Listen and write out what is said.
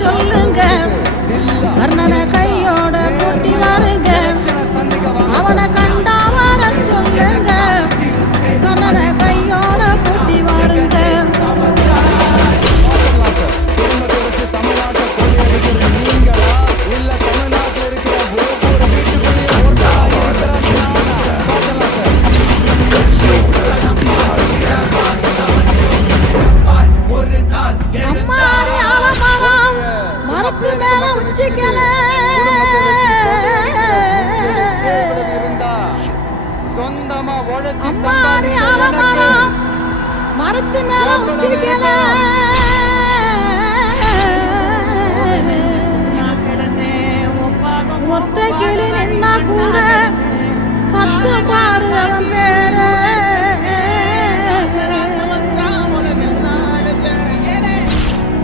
சொல்லுங்க, கர்ணனை கையோட கூட்டி வாருங்க, அவனை கண்டா வர சொல்லுங்க, கர்ணனை கையோட கூட்டி வாருங்க. அம்மாடி ஆலமரம் மரத்து மேல உச்சிக்கல, அம்மாடி ஆலமரம் மரத்து மேல உச்சிக்கல.